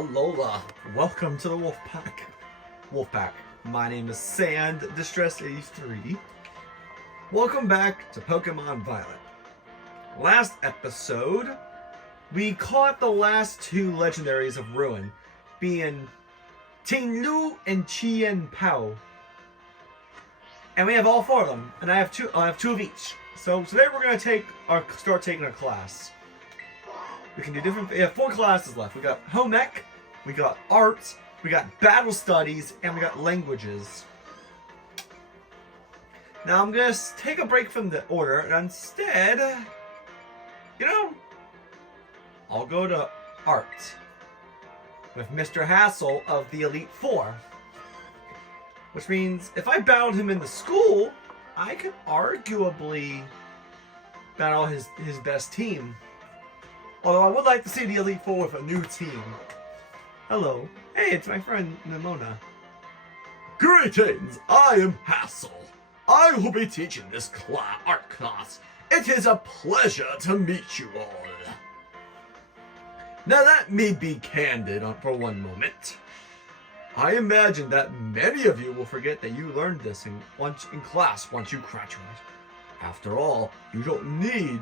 Alola. Welcome to the Wolfpack. My name is Sand Distress 83. Welcome back to Pokemon Violet. Last episode, we caught the last two legendaries of Ruin, being Ting-Lu and Chien Pao. And we have all four of them, and I have two of each. So today we're gonna start taking a class. We can do different. We have 4 classes left. We got Home Ec, we got Arts, we got Battle Studies, and we got Languages. Now I'm gonna take a break from the order, and instead, I'll go to Art with Mr. Hassel of the Elite Four. Which means if I battled him in the school, I could arguably battle his best team. Although I would like to see the Elite Four with a new team. Hello. Hey, it's my friend Nimona. Greetings, I am Hassel. I will be teaching this art class. It is a pleasure to meet you all. Now let me be candid for one moment. I imagine that many of you will forget that you learned this in class once you graduate. After all, you don't need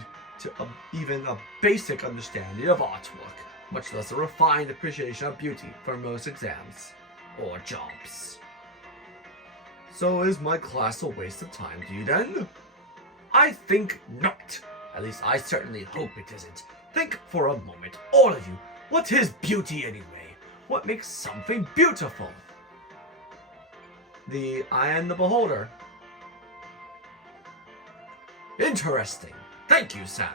even a basic understanding of artwork, much less a refined appreciation of beauty for most exams or jobs. So is my class a waste of time to you then? I think not. At least I certainly hope it isn't. Think for a moment, all of you. What is beauty anyway? What makes something beautiful? The eye and the beholder. Interesting. Thank you, Sam.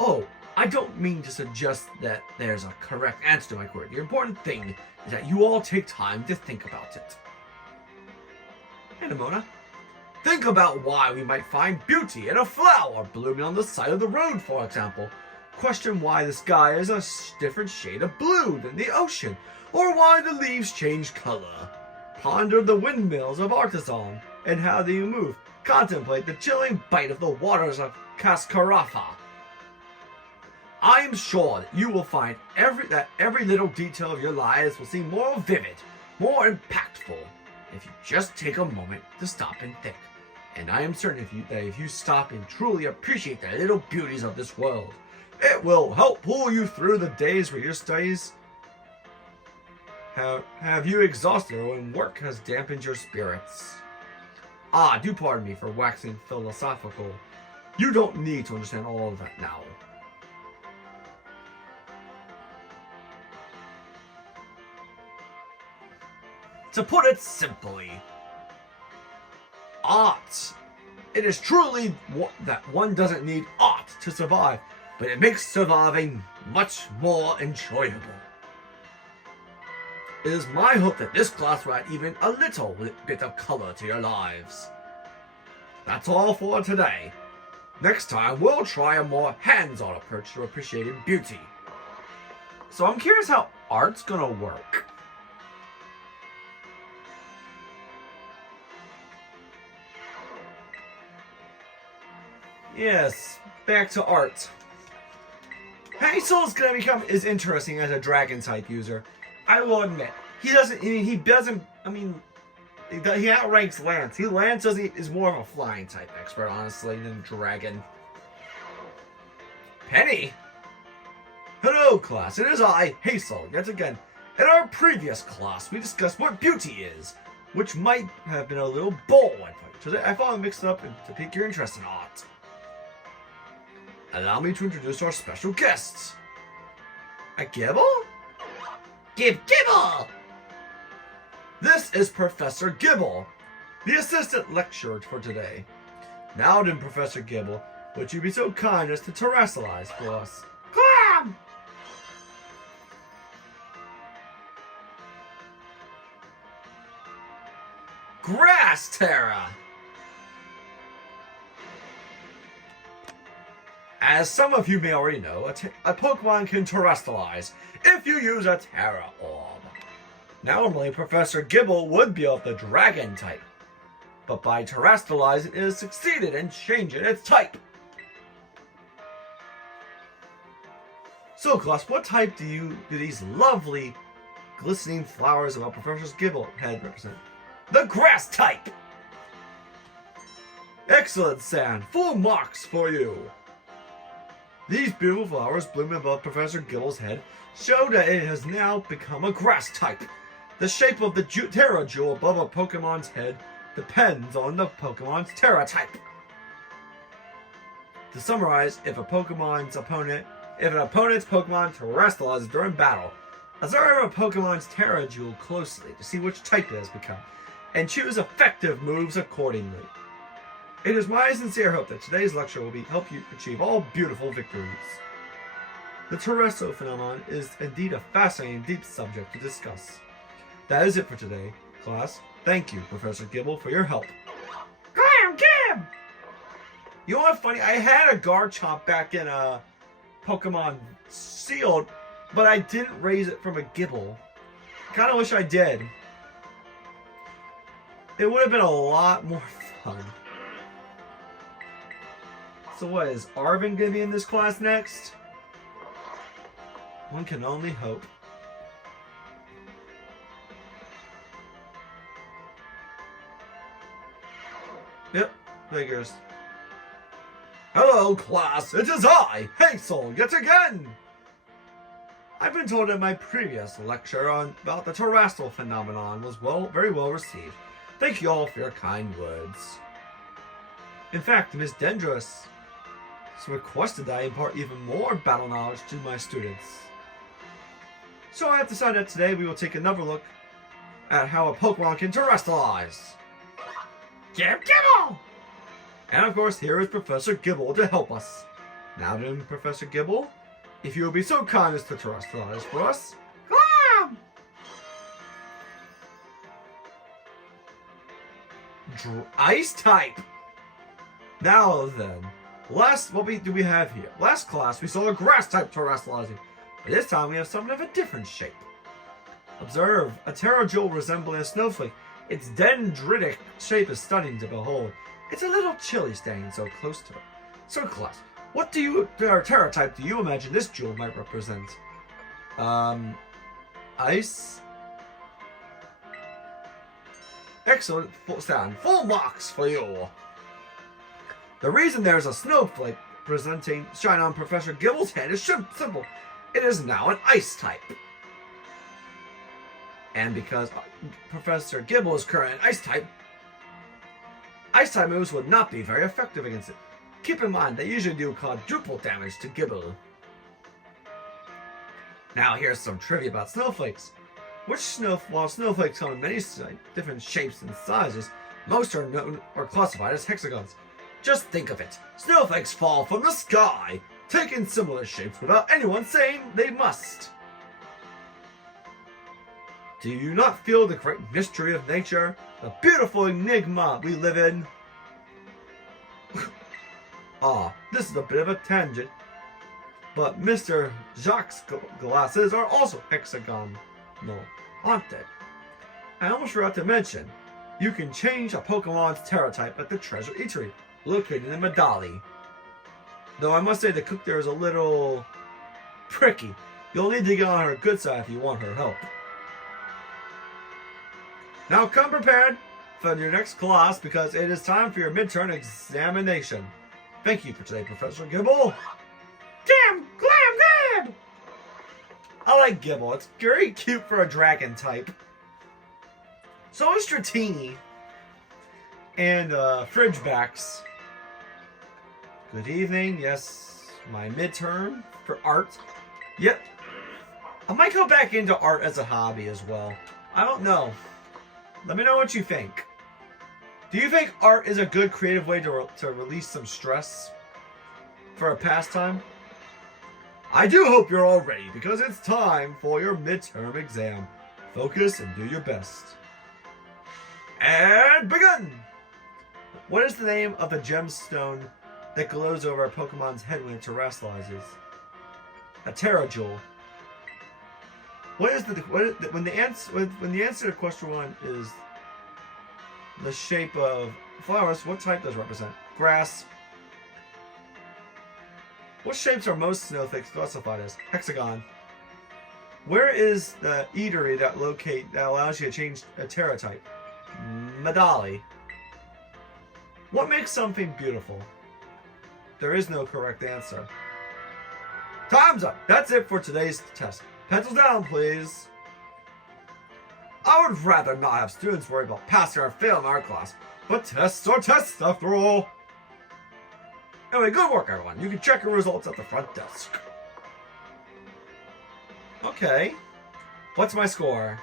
Oh, I don't mean to suggest that there's a correct answer to my query. The important thing is that you all take time to think about it. Hey, Nimona. Think about why we might find beauty in a flower blooming on the side of the road, for example. Question why the sky is a different shade of blue than the ocean, or why the leaves change color. Ponder the windmills of Artisan and how they move. Contemplate the chilling bite of the waters of Cascarafa. I am sure that you will find every little detail of your lives will seem more vivid, more impactful, if you just take a moment to stop and think. And I am certain that if you stop and truly appreciate the little beauties of this world, it will help pull you through the days where your studies have you exhausted or when work has dampened your spirits. Do pardon me for waxing philosophical. You don't need to understand all of that now. To put it simply, art. It is truly that one doesn't need art to survive, but it makes surviving much more enjoyable. It is my hope that this class will add even a little bit of color to your lives. That's all for today. Next time, we'll try a more hands-on approach to appreciating beauty. So I'm curious how art's gonna work. Yes, back to Art. Hassel is interesting as a dragon type user. I will admit, he outranks Lance. Lance is more of a flying type expert, honestly, than dragon. Penny? Hello, class. It is I, Hassel, yet again. In our previous class, we discussed what beauty is, which might have been a little bold, so I thought I'd mix it up to pique your interest in art. Allow me to introduce our special guests. A Gibble? Gibble! This is Professor Gibble, the assistant lecturer for today. Now then, Professor Gibble, would you be so kind as to terrestrialize for us? Clam! Grass Terra! As some of you may already know, a Pokemon can terrestrialize if you use a Terra Orb. Normally, Professor Gibble would be of the Dragon type, but by terrestrializing it has succeeded in changing its type. So, class, what type do these lovely glistening flowers of a Professor Gibble's head represent? The grass type! Excellent, Sand. Full marks for you. These beautiful flowers blooming above Professor Gibble's head show that it has now become a grass type. The shape of the Terra Jewel above a Pokemon's head depends on the Pokemon's Terra type. To summarize, if an opponent's Pokemon terrestrializes during battle, observe a Pokemon's Terra Jewel closely to see which type it has become, and choose effective moves accordingly. It is my sincere hope that today's lecture will help you achieve all beautiful victories. The terrestrial phenomenon is indeed a fascinating and deep subject to discuss. That is it for today, class. Thank you, Professor Gibble, for your help. Gib! You know what's funny? I had a Garchomp back in Pokemon Sealed, but I didn't raise it from a Gibble. Kinda wish I did. It would have been a lot more fun. So what, is Arvin gonna be in this class next? One can only hope. Yep, figures. Hello, class. It is I, Hassel, yet again. I've been told that my previous lecture about the terrestrial phenomenon was very well received. Thank you all for your kind words. In fact, Miss Dendros requested that I impart even more battle knowledge to my students. So I have decided that today we will take another look at how a Pokemon can terrestrialize. Gibble! And of course, here is Professor Gibble to help us. Now then, Professor Gibble, if you will be so kind as to terrestrialize for us. Glam! Ice type! Now then, what do we have here? Last class, we saw a grass type terrestrializing. But this time, we have something of a different shape. Observe, a Terra Jewel resembling a snowflake. Its dendritic shape is stunning to behold. It's a little chilly standing so close to it. So, class, what Terra type do you imagine this jewel might represent? Ice? Excellent sound. Full marks for you. The reason there's a snowflake shine on Professor Gibble's head is simple. It is now an ice type. And because Professor Gibble is currently an ice type moves would not be very effective against it. Keep in mind, they usually do quadruple damage to Gibble. Now here's some trivia about snowflakes. While snowflakes come in many different shapes and sizes, most are classified as hexagons. Just think of it. Snowflakes fall from the sky, taking similar shapes without anyone saying they must. Do you not feel the great mystery of nature? The beautiful enigma we live in? This is a bit of a tangent, but Mr. Jacques' glasses are also hexagonal, aren't they? I almost forgot to mention, you can change a Pokemon's Terra type at the Treasure Eatery, located in Medali. Though I must say the cook there is a little pricky. You'll need to get on her good side if you want her help. Now come prepared for your next class because it is time for your midterm examination. Thank you for today, Professor Gibble. Damn, Gib! I like Gibble. It's very cute for a dragon type. So is Dratini and Fridgebacks. Good evening. Yes, my midterm for art. Yep. I might go back into art as a hobby as well. I don't know. Let me know what you think. Do you think art is a good creative way to release some stress for a pastime? I do hope you're all ready because it's time for your midterm exam. Focus and do your best. And begin! What is the name of the gemstone that glows over a Pokemon's head when it terrestrializes? A Terra Jewel. When the answer to question 1 is the shape of flowers, what type does it represent? Grass. What shapes are most snowflakes classified as? Hexagon. Where is the eatery that allows you to change a Terra type? Medali. What makes something beautiful? There is no correct answer. Time's up. That's it for today's test. Pencils down, please. I would rather not have students worry about passing or failing our class, but tests are tests after all. Anyway, good work, everyone. You can check your results at the front desk. Okay. What's my score?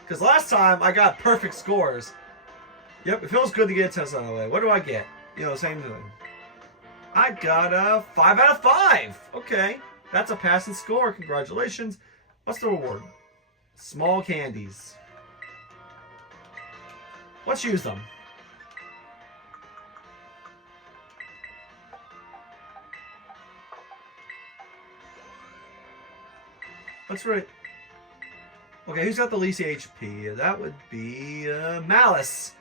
Because last time I got perfect scores. Yep, it feels good to get a test out of the way. What do I get? You know, same thing. I got a 5 out of 5. Okay. That's a passing score. Congratulations. What's the reward? Small candies. Let's use them. That's right. Okay, who's got the least HP? That would be Malice.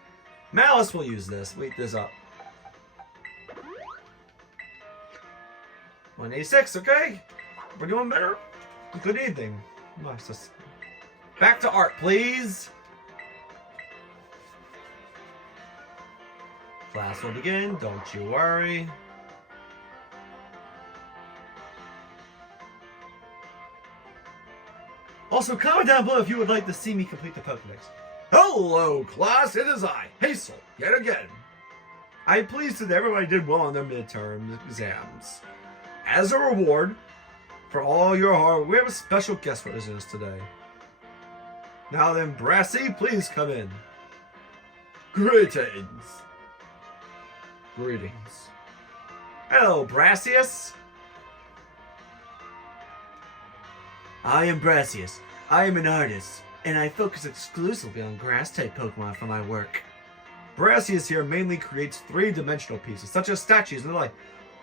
Malice will use this. Wait this up. 186, okay. We're doing better. Good evening. Nice. Back to art, please. Class will begin. Don't you worry. Also, comment down below if you would like to see me complete the Pokédex. Hello, class. It is I, Hassel, yet again. I am pleased that everybody did well on their midterm exams. As a reward for all your hard work, we have a special guest with us today. Now then, Brassy, please come in. Greetings. Greetings. Hello, Brassius. I am Brassius. I am an artist, and I focus exclusively on grass-type Pokemon for my work. Brassius here mainly creates three-dimensional pieces, such as statues and the like.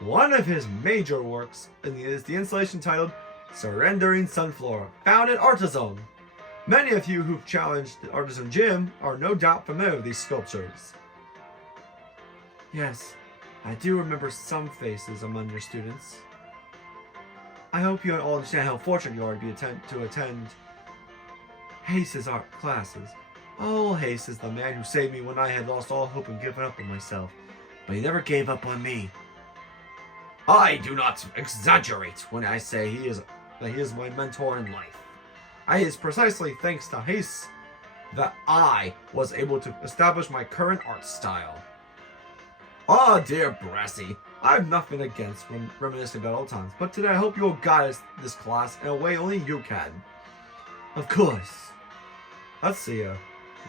One of his major works is the installation titled Surrendering Sunflora, found at Artizone. Many of you who've challenged the Artisan Gym are no doubt familiar with these sculptures. Yes, I do remember some faces among your students. I hope you all understand how fortunate you are to attend Hace's art classes. Oh, Hace is the man who saved me when I had lost all hope and given up on myself. But he never gave up on me. I do not exaggerate when I say that he is my mentor in life. It is precisely thanks to Hace that I was able to establish my current art style. Ah, dear Brassy, I have nothing against reminiscing about old times, but today I hope you will guide this class in a way only you can. Of course. Let's see,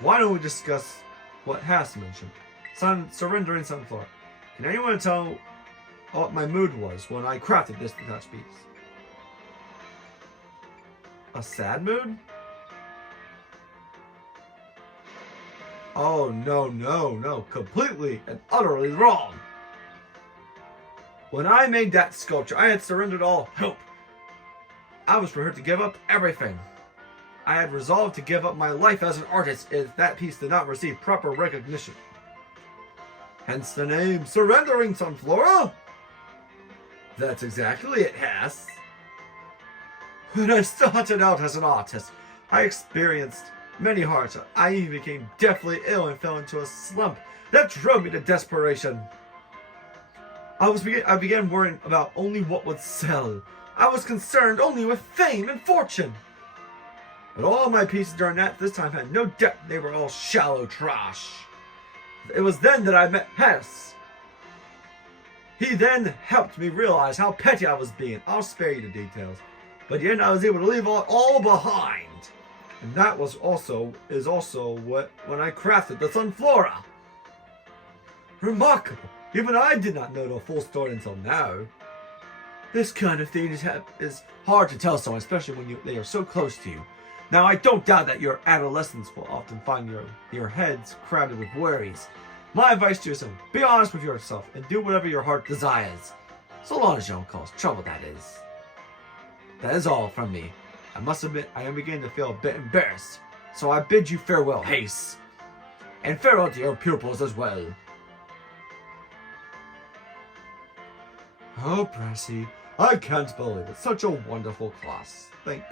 why don't we discuss what Hass mentioned? Surrendering Sunflora. Can anyone tell what my mood was when I crafted this detached piece? A sad mood? Oh, no. Completely and utterly wrong. When I made that sculpture, I had surrendered all hope. I was prepared to give up everything. I had resolved to give up my life as an artist if that piece did not receive proper recognition. Hence the name Surrendering Sunflora. That's exactly it, Hass. When I started out as an artist, I experienced many hardships. I even became deathly ill and fell into a slump that drove me to desperation. I began worrying about only what would sell. I was concerned only with fame and fortune. But all my pieces during this time had no depth. They were all shallow trash. It was then that I met Hass. He then helped me realize how petty I was being. I'll spare you the details. But yet I was able to leave all behind. And that was also when I crafted the Sunflora. Remarkable. Even I did not know the full story until now. This kind of thing is hard to tell someone, especially when they are so close to you. Now, I don't doubt that your adolescents will often find your heads crowded with worries. My advice to you is simple. Be honest with yourself and do whatever your heart desires. So long as you don't cause trouble, that is. That is all from me. I must admit, I am beginning to feel a bit embarrassed. So I bid you farewell, Hace. And farewell to your pupils as well. Oh, Brassy, I can't believe it. Such a wonderful class. Thank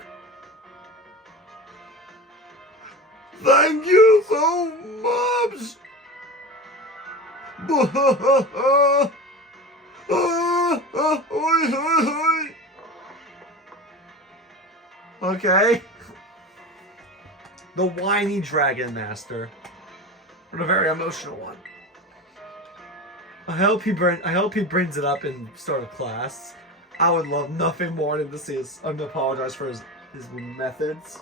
you so much. Okay. The whiny dragon master. But a very emotional one. I hope he brings it up in start of class. I would love nothing more than to see him apologize for his methods.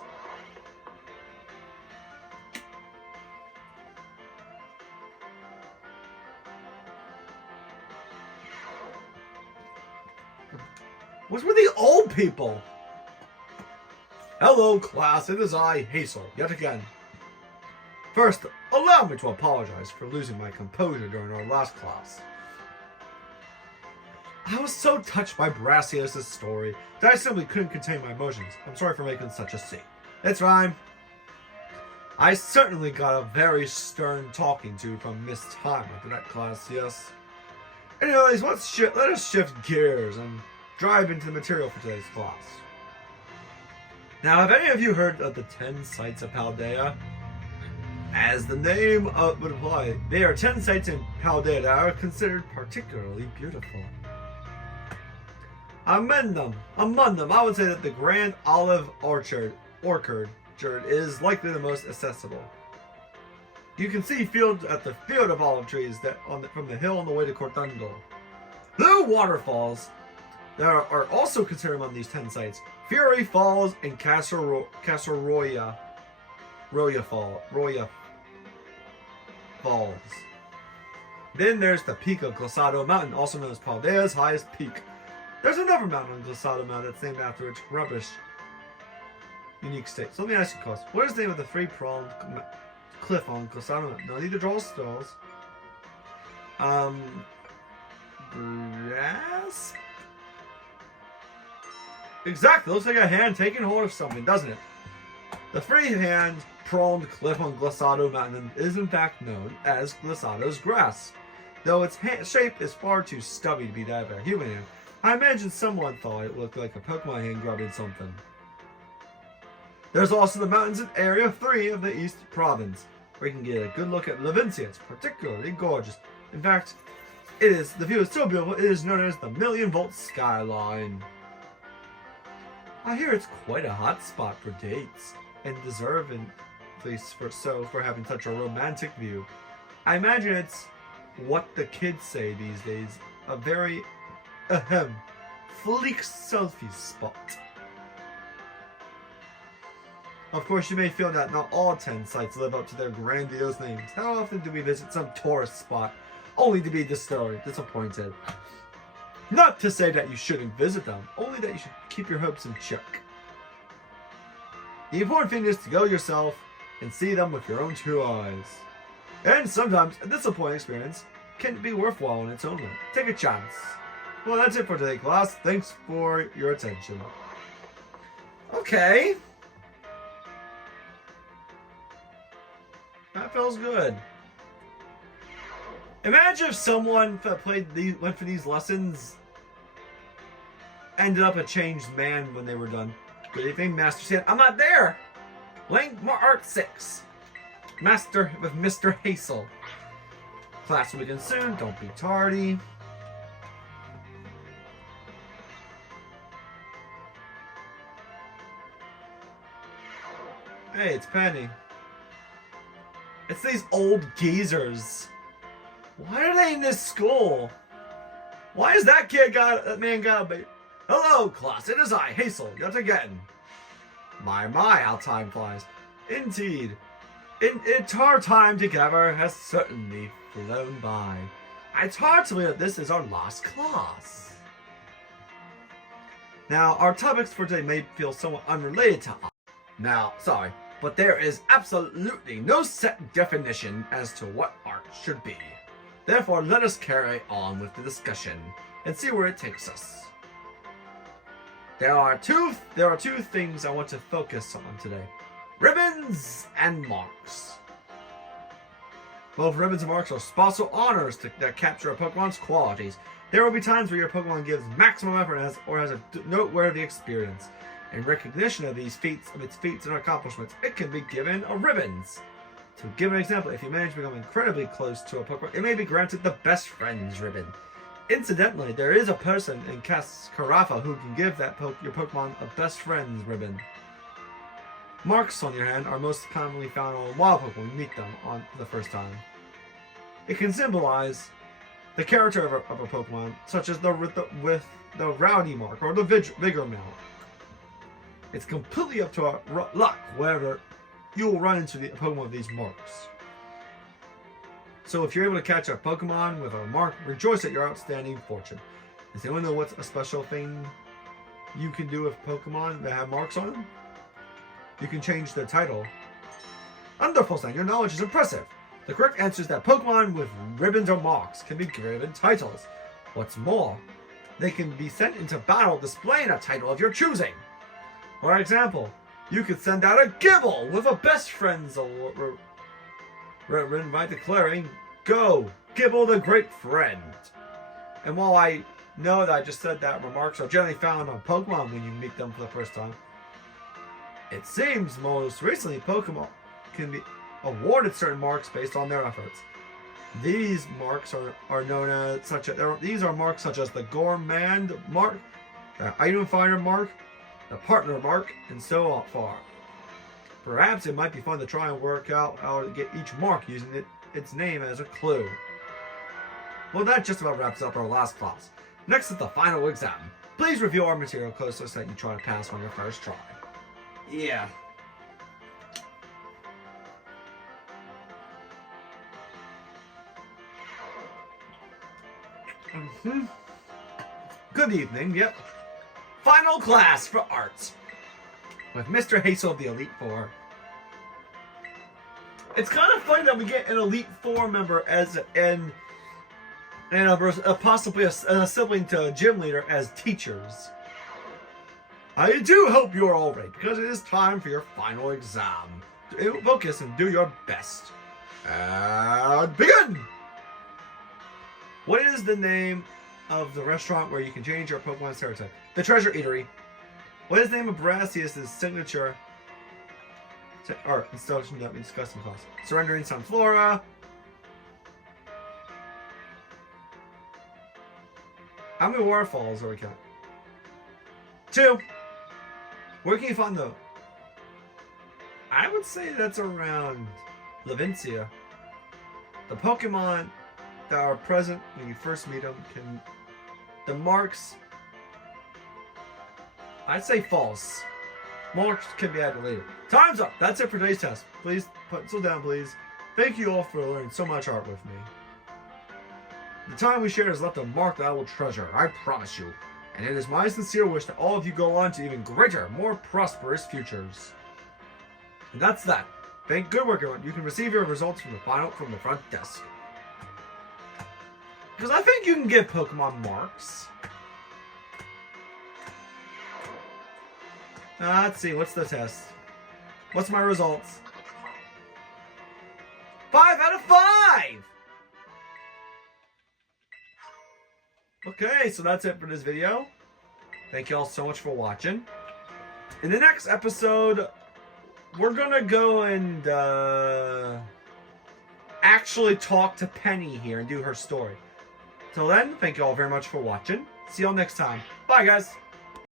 What's with the old people? Hello, class. It is I, Hassel, yet again. First, allow me to apologize for losing my composure during our last class. I was so touched by Brassios' story that I simply couldn't contain my emotions. I'm sorry for making such a scene. It's fine. I certainly got a very stern talking to from Miss Time after that class, yes. Anyways, let us shift gears and dive into the material for today's class. Now, have any of you heard of the 10 sites of Paldea? As the name would imply, there are 10 sites in Paldea that are considered particularly beautiful. Among them, I would say that the Grand Olive Orchard is likely the most accessible. You can see the field of olive trees from the hill on the way to Cortando. The waterfalls that are also considered among these 10 sites: Fury Falls and Roya Falls. Then there's the peak of Glosado Mountain, also known as Paldea's highest peak. There's another mountain on Glosado Mountain that's named after its rubbish unique state. So let me ask you, Cost, what is the name of the three-pronged cliff on Glosado Mountain? No need to draw stalls. Grasp? Exactly, looks like a hand taking hold of something, doesn't it? The three-pronged cliff on Glosado Mountain is in fact known as Glosado's Grasp. Though its shape is far too stubby to be that of a human hand, I imagine someone thought it looked like a Pokemon hand grabbing something. There's also the mountains in Area 3 of the East Province, where you can get a good look at Levincia. It's particularly gorgeous. In fact, the view is so beautiful, it is known as the Million-Volt Skyline. I hear it's quite a hot spot for dates, and deserving, at least for having such a romantic view. I imagine it's what the kids say these days, a very fleek selfie spot. Of course, you may feel that not all 10 sites live up to their grandiose names. How often do we visit some tourist spot only to be disappointed? Not to say that you shouldn't visit them, only that you should keep your hopes in check. The important thing is to go yourself and see them with your own two eyes. And sometimes a disappointing experience can be worthwhile in its own way. Take a chance. Well, that's it for today, class. Thanks for your attention. Okay. That feels good. Imagine if someone that went for these lessons ended up a changed man when they were done. Good evening, Master said, I'm not there! Link Art 6. Master with Mr. Hassel. Class will begin soon, don't be tardy. Hey, it's Penny. It's these old geezers. Why are they in this school? Why is that man got a baby? Hello, class. It is I, Hassel, yet again. My, how time flies. Indeed. Our time together has certainly flown by. It's hard to believe that this is our last class. Now, our topics for today may feel somewhat unrelated to us. Now, sorry, but there is absolutely no set definition as to what art should be. Therefore, let us carry on with the discussion and see where it takes us. There are two things I want to focus on today: ribbons and marks. Both ribbons and marks are special honors that capture a Pokemon's qualities. There will be times where your Pokemon gives maximum effort or has a noteworthy experience. In recognition of its feats and accomplishments, it can be given a ribbons. To give an example, if you manage to become incredibly close to a Pokemon, it may be granted the Best Friends ribbon. Incidentally, there is a person in Carafa who can give your Pokemon a Best Friends ribbon. Marks, on the other hand, are most commonly found on wild Pokemon when you meet them on the first time. It can symbolize the character of a Pokemon, such as with the Rowdy mark or the Vigor mark. It's completely up to our luck whether you will run into the Pokemon with these marks. So if you're able to catch a Pokemon with a mark, rejoice at your outstanding fortune. Does anyone know what's a special thing you can do with Pokemon that have marks on them? You can change the title. Wonderful, son. Your knowledge is impressive. The correct answer is that Pokemon with ribbons or marks can be given titles. What's more, they can be sent into battle displaying a title of your choosing. For example, you could send out a Gibble with a Best Friends ribbon by declaring, "Go, Gibble the Great Friend." And while I know that I just said that remarks are generally found on Pokemon when you meet them for the first time, it seems most recently Pokemon can be awarded certain marks based on their efforts. These marks are known as these are marks such as the Gourmand mark, the Item Finder mark, the Partner mark, and so on far. Perhaps it might be fun to try and work out how to get each mark using its name as a clue. Well, that just about wraps up our last class. Next is the final exam. Please review our material closely so that you try to pass on your first try. Yeah. Good evening, yep. Final class for arts with Mr. Hassel of the Elite Four. It's kind of funny that we get an Elite Four member and possibly a sibling to a gym leader as teachers. I do hope you're all ready because it is time for your final exam. Focus and do your best. And begin! What is the name of the restaurant where you can change your Pokemon stereotype? The Treasure Eatery. What is the name of Brassius' signature art installation that we discussed in class? Surrendering Sunflora. How many waterfalls are we counting? 2. Where can you find them? I would say that's around Levincia. The Pokemon that are present when you first meet them the marks, I'd say false. Marks can be added later. Time's up. That's it for today's test. Please pencil down, please. Thank you all for learning so much art with me. The time we shared has left a mark that I will treasure, I promise you. And it is my sincere wish that all of you go on to even greater, more prosperous futures. And that's that. Good work, everyone. You can receive your results from the front desk. Because I think you can give Pokemon marks. Let's see, what's the test? What's my results? 5 out of 5! Okay, so that's it for this video. Thank you all so much for watching. In the next episode, we're gonna go and actually talk to Penny here and do her story. Till then, thank you all very much for watching. See you all next time. Bye, guys.